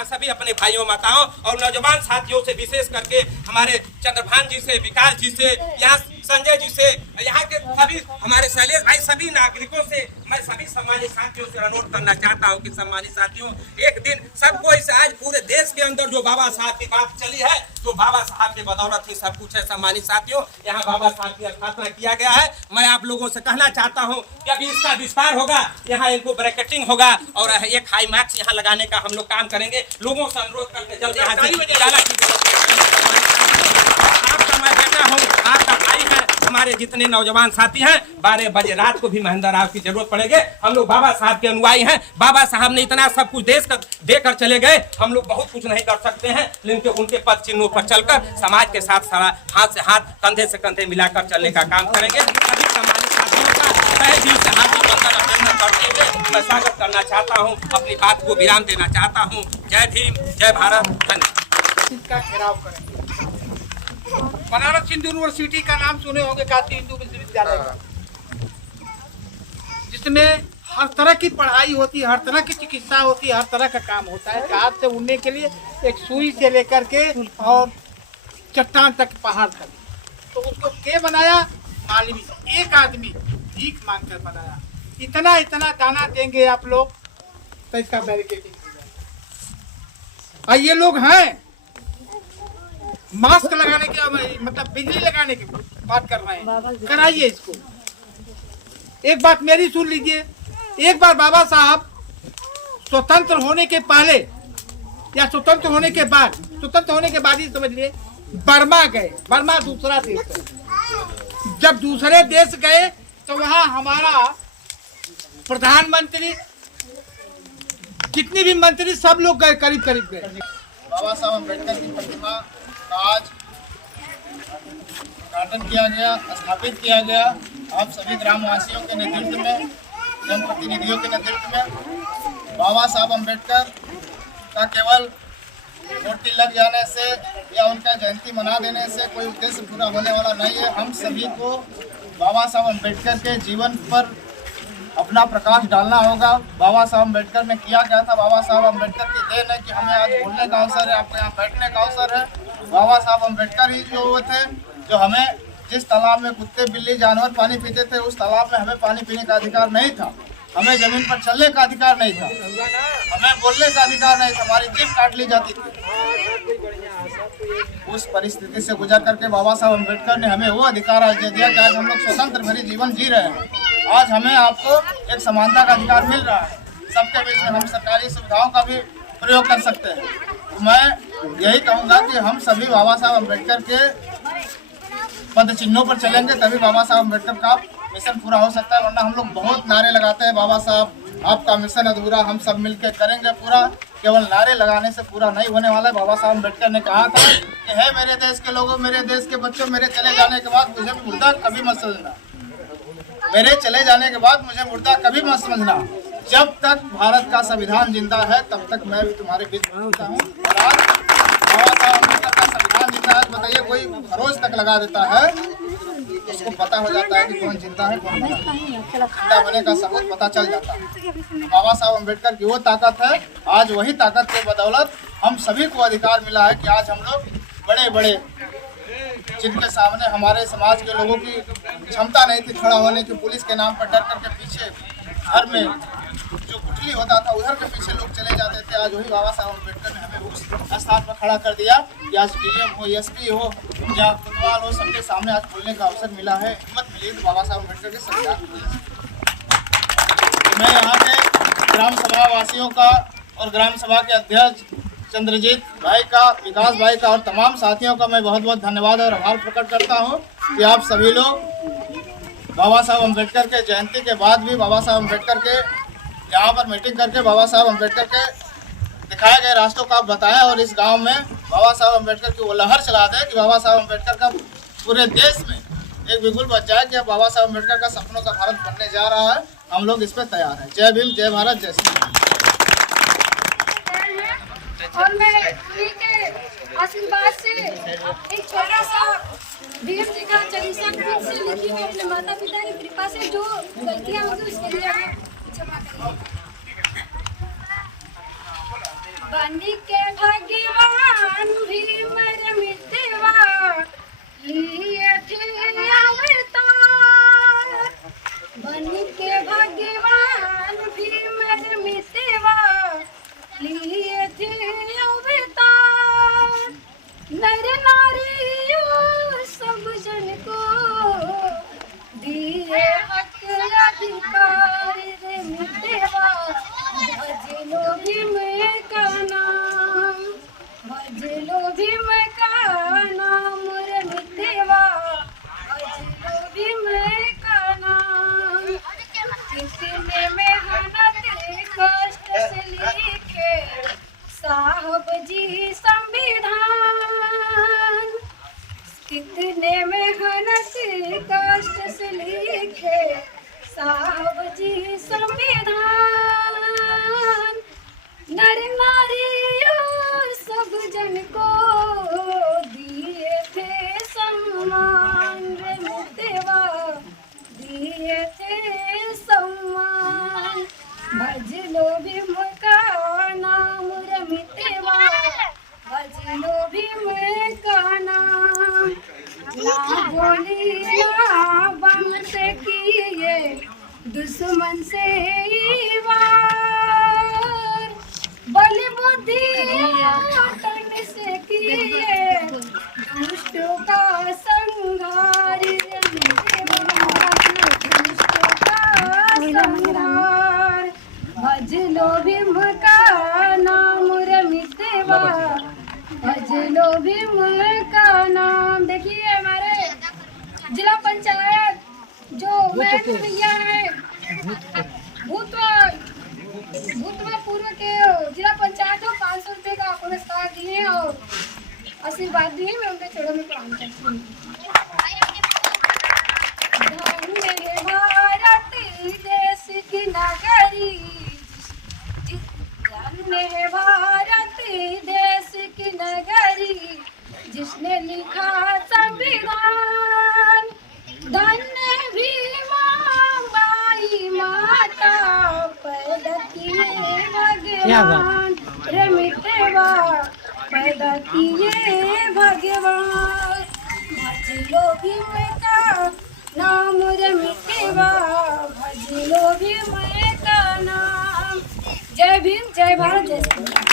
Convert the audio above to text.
यहाँ सभी अपने भाइयों माताओं और नौजवान साथियों से, विशेष करके हमारे चंद्रभान जी से, विकास जी से, यहाँ संजय जी से, यहाँ के सभी हमारे शैलेश भाई, सभी नागरिकों से मैं सभी सम्मानित साथियों से अनुरोध करना चाहता हूँ कि सम्मानित साथियों, एक दिन सबको इस आज पूरे देश के अंदर जो बाबा साहब की बात चली है, तो बाबा साहब के बदौलत ही सब कुछ है। सम्मानित साथियों, यहाँ बाबा साहब की स्थापना किया गया है। मैं आप लोगों से कहना चाहता हूँ कि अभी इसका विस्तार होगा, यहाँ इनको ब्रैकेटिंग होगा और एक हाई मार्क्स यहाँ लगाने का हम लोग काम करेंगे। लोगों से अनुरोध करके जल्द यहाँ आपका मैं बेटा हूँ, आपका भाई है। हमारे जितने नौजवान साथी हैं, 12 बजे रात को भी महेंद्र राव की जरूरत पड़ेगी। हम लोग बाबा साहब के अनुयायी हैं। बाबा साहब ने इतना सब कुछ देकर चले गए, हम लोग बहुत कुछ नहीं कर सकते हैं, लेकिन उनके पद चिन्हों पर चलकर समाज के साथ हाथ से हाथ, कंधे से कंधे मिलाकर चलने का काम करेंगे। सभी सम्मानित साथियों का तहे दिल से हार्दिक वंदन अभिनंदन करते हुए मैं स्वागत करना चाहता हूँ, अपनी बात को विराम देना चाहता हूँ। जय भीम, जय भारत, धन्यवाद। बनारस हिंदू यूनिवर्सिटी का नाम सुने होंगे, काशी हिंदू विश्वविद्यालय, जिसमें हर तरह की पढ़ाई होती है, हर तरह की चिकित्सा होती है, हर तरह का काम होता है। हाथ से उड़ने के लिए एक सुई से लेकर के और चट्टान तक, पहाड़ तक, तो उसको के बनाया? मालवी, एक आदमी भीख मांग कर बनाया। इतना इतना दाना देंगे आप लोग तो इसका बैरिकेडिंग हो जाएगा। और ये लोग हैं मास्क लगाने के, मतलब बिजली लगाने की बात कर रहे हैं, कराइए इसको। एक बात मेरी सुन लीजिए, एक बार बाबा साहब स्वतंत्र होने के पहले या स्वतंत्र होने के बाद ही समझ लिए, बर्मा गए। बर्मा दूसरा देश है। जब दूसरे देश गए तो वहाँ हमारा प्रधानमंत्री, जितने भी मंत्री, सब लोग गए, करीब करीब गए। बाबा साहब अम्बेडकर की प्रतिमा आज उद्घाटन किया गया, स्थापित किया गया। आप सभी ग्रामवासियों के नेतृत्व में, जनप्रतिनिधियों के नेतृत्व में बाबा साहब अम्बेडकर का केवल मूर्ति लग जाने से या उनका जयंती मना देने से कोई उद्देश्य पूरा होने वाला नहीं है। हम सभी को बाबा साहब अम्बेडकर के जीवन पर अपना प्रकाश डालना होगा। बाबा साहब अम्बेडकर ने किया क्या था? बाबा साहब अम्बेडकर की देन है कि हमें आज बोलने का अवसर है, आपको यहाँ बैठने का अवसर है। बाबा साहब अम्बेडकर ही जो थे, जो हमें जिस तालाब में कुत्ते बिल्ली जानवर पानी पीते थे, उस तालाब में हमें पानी पीने का अधिकार नहीं था, हमें जमीन पर चलने का अधिकार नहीं था, हमें बोलने का अधिकार नहीं था, हमारी जीभ काट ली जाती थी। उस परिस्थिति से गुजर करके बाबा साहब अम्बेडकर ने हमें वो अधिकार आज दे दिया कि आज हम लोग स्वतंत्र भरी जीवन जी रहे हैं। आज हमें आपको एक समानता का अधिकार मिल रहा है, सबके बीच में हम सरकारी सुविधाओं का भी प्रयोग कर सकते हैं। तो मैं यही कहूँगा कि हम सभी बाबा साहब अम्बेडकर के पद चिन्हों पर चलेंगे, तभी बाबा साहब अम्बेडकर का मिशन पूरा हो सकता है। वरना हम लोग बहुत नारे लगाते हैं, बाबा साहब आपका मिशन अधूरा, हम सब मिलकर करेंगे पूरा। केवल नारे लगाने से पूरा नहीं होने वाला है। बाबा साहब अम्बेडकर ने कहा था कि है मेरे देश के लोगों, मेरे देश के बच्चों, मेरे चले जाने के बाद मुझे मुर्दा कभी मत समझना, मेरे चले जाने के बाद मुझे मुर्दा कभी मत समझना। जब तक भारत का संविधान जिंदा है तब तक मैं भी तुम्हारे बीच रहता हूँ। और आज बाबा साहब अम्बेडकर का संविधान जिंदा है, बताइए कोई खरोच तक लगा देता है तो उसको पता हो जाता है कि कौन जिंदा है कौन मरा है, जिंदा होने का सबूत पता चल जाता है। बाबा साहब अम्बेडकर की वो ताकत है, आज वही ताकत के बदौलत हम सभी को अधिकार मिला है कि आज हम लोग बड़े बड़े, जिनके सामने हमारे समाज के लोगों की क्षमता नहीं थी खड़ा होने की, पुलिस के नाम पर डर करके पीछे घर में जो कुटली होता था उधर के पीछे लोग चले जाते थे, आज वही बाबा साहब अम्बेडकर ने हमें उस स्थान पर खड़ा कर दिया कि आज डीएम हो, एसपी हो या कोतवाल हो, सबके सामने आज बोलने का अवसर मिला है, हिम्मत मिली तो बाबा साहब अम्बेडकर के संविधान। मैं यहाँ के ग्राम सभा वासियों का और ग्राम सभा के अध्यक्ष चंद्रजीत भाई का, विकास भाई का और तमाम साथियों का मैं बहुत बहुत धन्यवाद और आभार प्रकट करता हूँ कि आप सभी लोग बाबा साहब अम्बेडकर के जयंती के बाद भी बाबा साहब अम्बेडकर के यहाँ पर मीटिंग करके बाबा साहब अम्बेडकर के दिखाए गए रास्तों का आप बताएं और इस गांव में बाबा साहब अम्बेडकर की वो लहर चला दें कि बाबा साहब अम्बेडकर का पूरे देश में एक बिगुल बच जाए कि अब बाबा साहब अम्बेडकर का सपनों का भारत बनने जा रहा है। हम लोग इस पर तैयार हैं। जय भीम, जय भारत, जय श्री राम। और मैं उन्हीं के आशीर्वाद से एक छोटा सा वीर जी का चालीसा खुद से लिखी हुई अपने माता पिता की कृपा से जो गलतियां होंगी उसके लिए हमें क्षमा करें। बन के भगवान भीम मितवा लिए थे अवतार। बन के भगवान भीम मितवा लिए थे अवतार। नर नारियों सब जन को दिए हक अधिकार रे मितवा। भज लो भीम का नाम, भज लो भीम का नाम रे मितवा। भज लो भीम का नाम। कितने मेहनत कष्ट से लिखे साहब जी संविधान। कितने मेहनत कष्ट से लिखे साहब जी संविधान। नर नारी और सब जन को दिए थे सम्मान रे मितवा। दिए थे सम्मान। भज लो भीम का नाम रे मितवा। भज लो भीम का नाम। ना गोली ना बम से किए दुश्मन से वार। बलि बुद्धि तन से किए दुष्टों का संहार रे मितवा। दुष्टों का संहार। भज लो भीम का नाम रे मितवा। भज लो भीम का नाम। देखिए हमारे जिला पंचायत जो भैया है भूतपूर्व के जिला पंचायत को 500 रुपए का पुरस्कार दिए और आशीर्वाद दिए। मैं उनके चरणों में प्रणाम करती हूँ। धन्य है भारत देश की नगरी। धन्य है भारत देश की नगरी जिसने लिखा संविधान। धन्य भीमा बाई माता पैदा किए भगवान रे मितवा। पैदा किए भगवान। भज लो भीम का नाम रे मितवा। भज लो भीम का नाम। जय भीम, जय भारत, जय श्री राम।